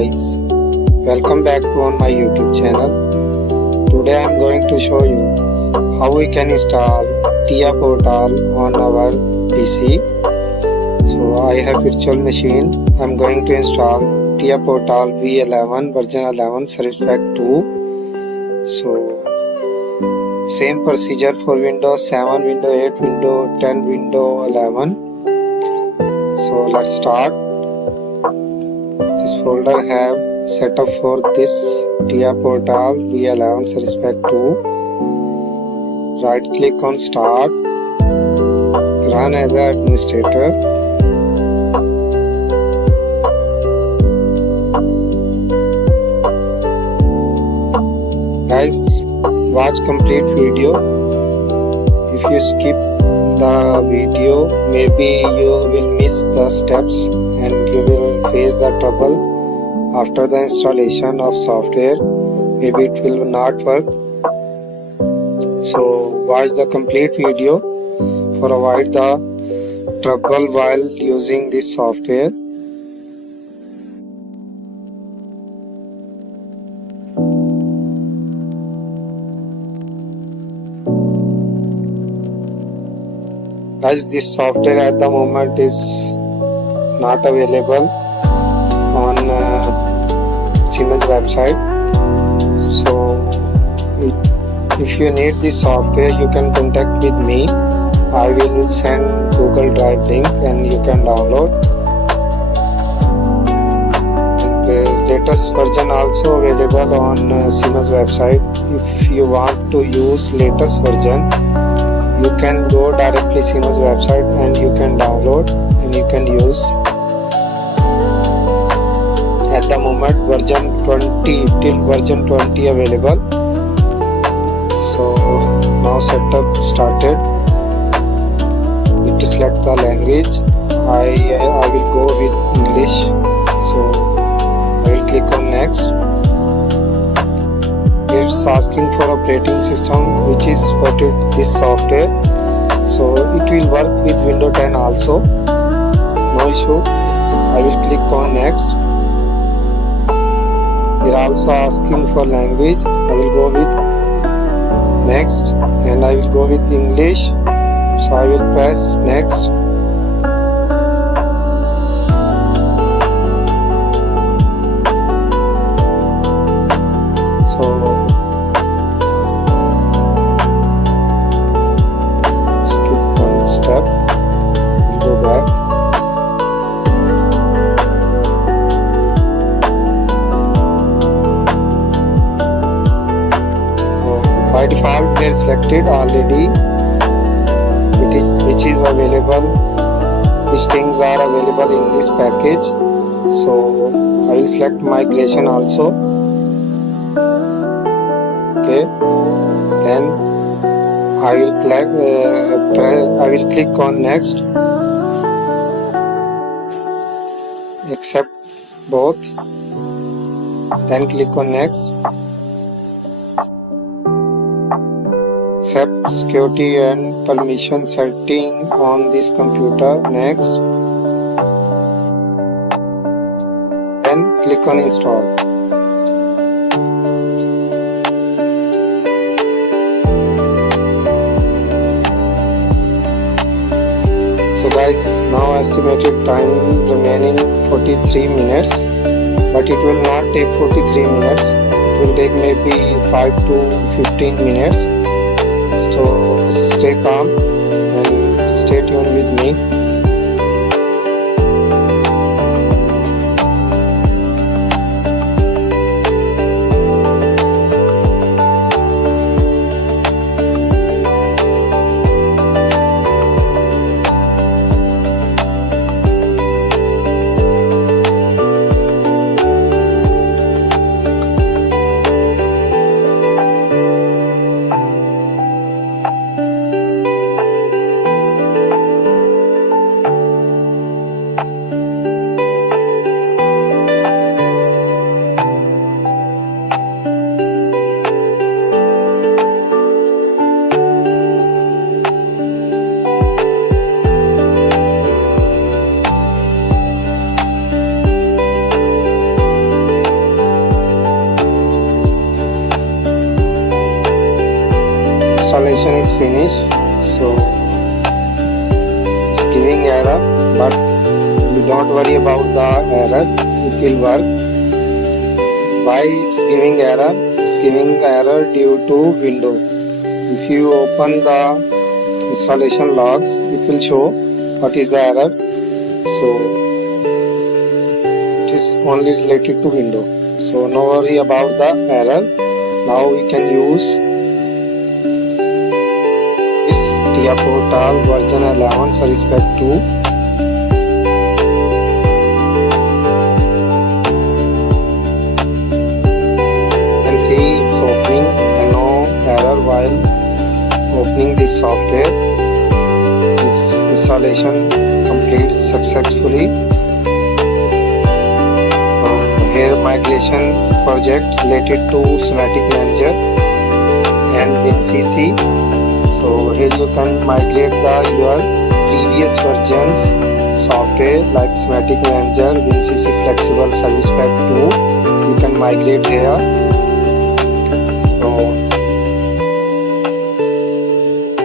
guys, welcome back to on my YouTube channel. Today I am going to show you how we can install TIA Portal on our PC. So I have virtual machine. I am going to install TIA Portal V11 version 11 Service Pack 2. So same procedure for Windows 7, Windows 8, Windows 10, Windows 11. So let's start. This folder have set up for this TIA Portal V11 Service Pack 2. Right click on Start, run as an administrator. Guys, watch complete video. If you skip the video, maybe you will miss the steps and you will face the trouble after the installation of software. Maybe it will not work. So watch the complete video for avoid the trouble while using this software. Guys, this software at the moment is not available on Siemens website. So if you need this software, you can contact with me. I will send Google Drive link and you can download. And latest version also available on Siemens website. If you want to use latest version, you can go directly Siemens website and you can download and you can use. At the moment version 20 till version 20 available. So now setup started. Need to select the language. I will go with English. So I will click on next. It's asking for operating system which is supported this software, so it will work with Windows 10 also, no issue. I will click on next. They are also asking for language. I will go with next and I will go with English, so I will press next. So skip one step, we'll go back. By default they are selected already, which is available, which things are available in this package. So I will select migration also. Okay, then I will click on next, accept both, then click on next, accept security and permission setting on this computer, next, then click on install. So guys, now estimated time remaining 43 minutes, but it will not take 43 minutes. It will take maybe 5 to 15 minutes. So stay calm and stay tuned with me. installation is finished. So it's giving error, but you don't worry about the error, it will work. Why it's giving error? It's giving error due to window. If you open the installation logs, it will show what is the error. So it is only related to window, so no worry about the error. Now we can use this TIA Portal version 11 Service Pack 2. You can see it's opening and no error while opening this software. Its installation completes successfully. Here migration project related to Schematic Manager and WinCC. So here you can migrate your previous versions software like Schematic Manager, WinCC Flexible Service Pack 2. You can migrate here. So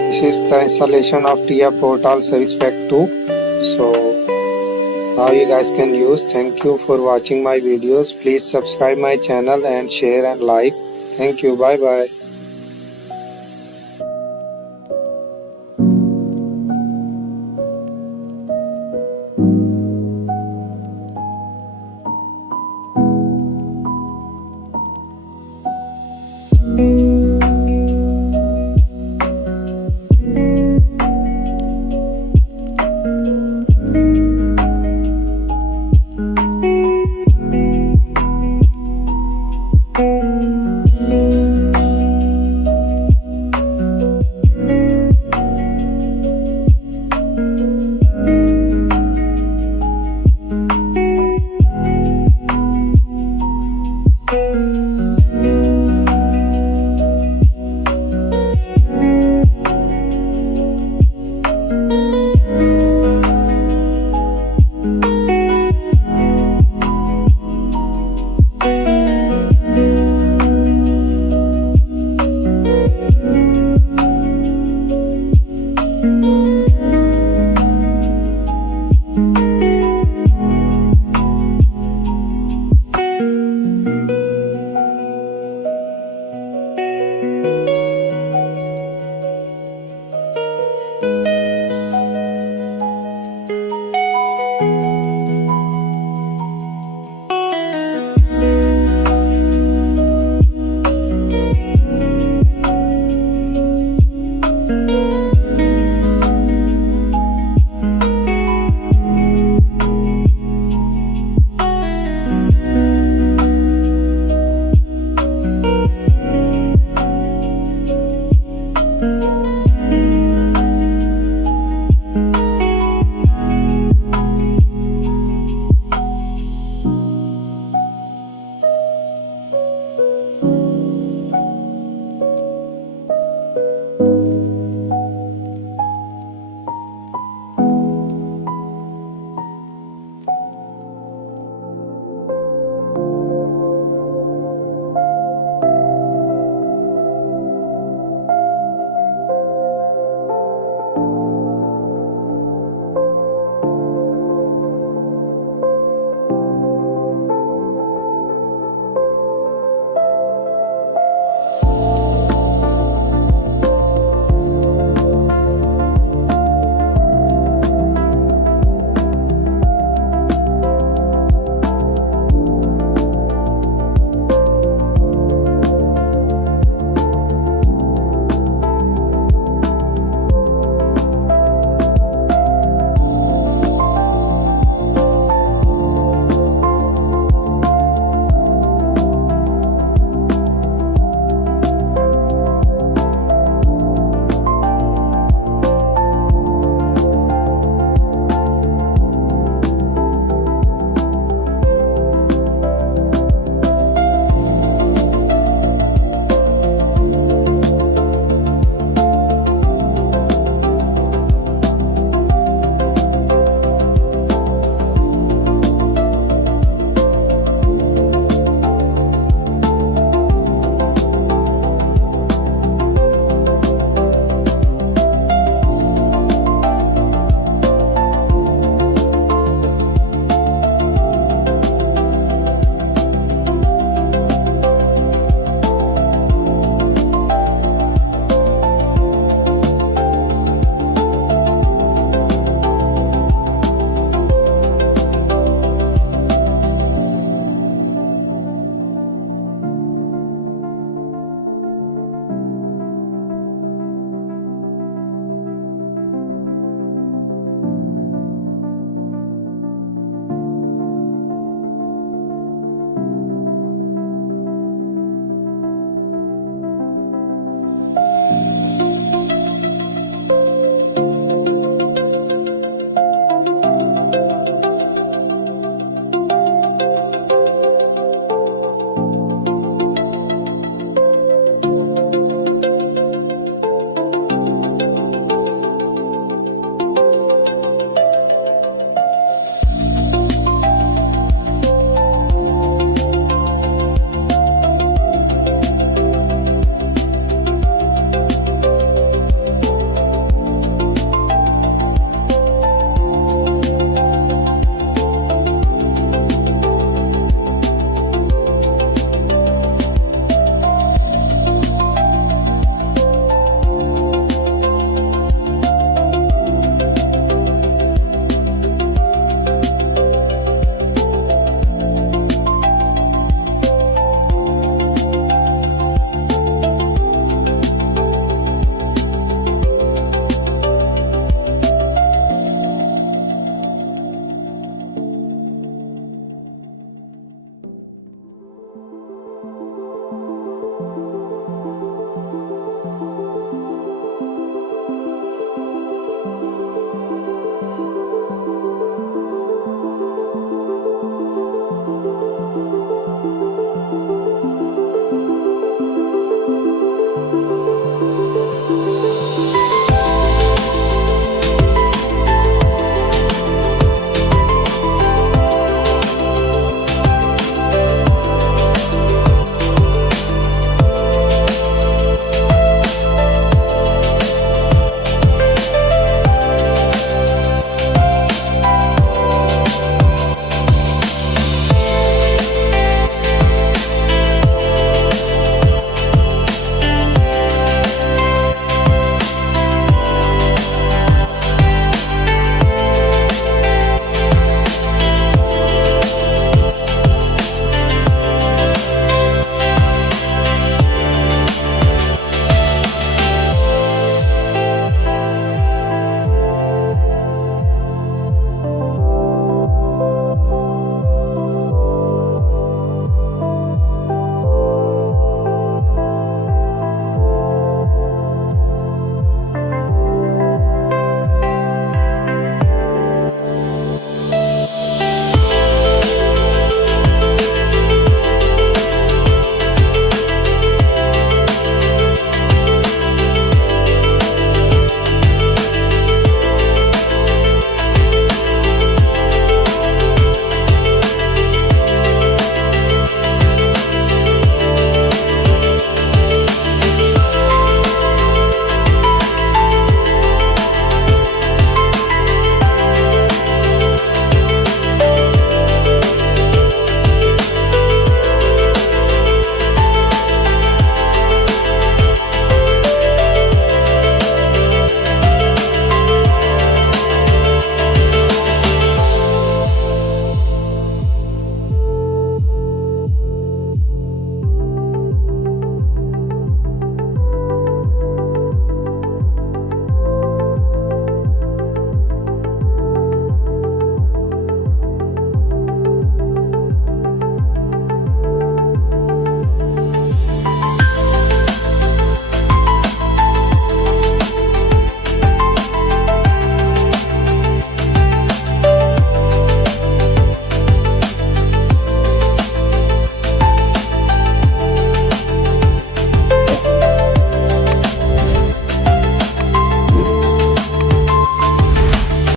this is the installation of TIA Portal Service Pack 2. So now you guys can use. Thank you for watching my videos. Please subscribe my channel and share and like. Thank you. Bye bye.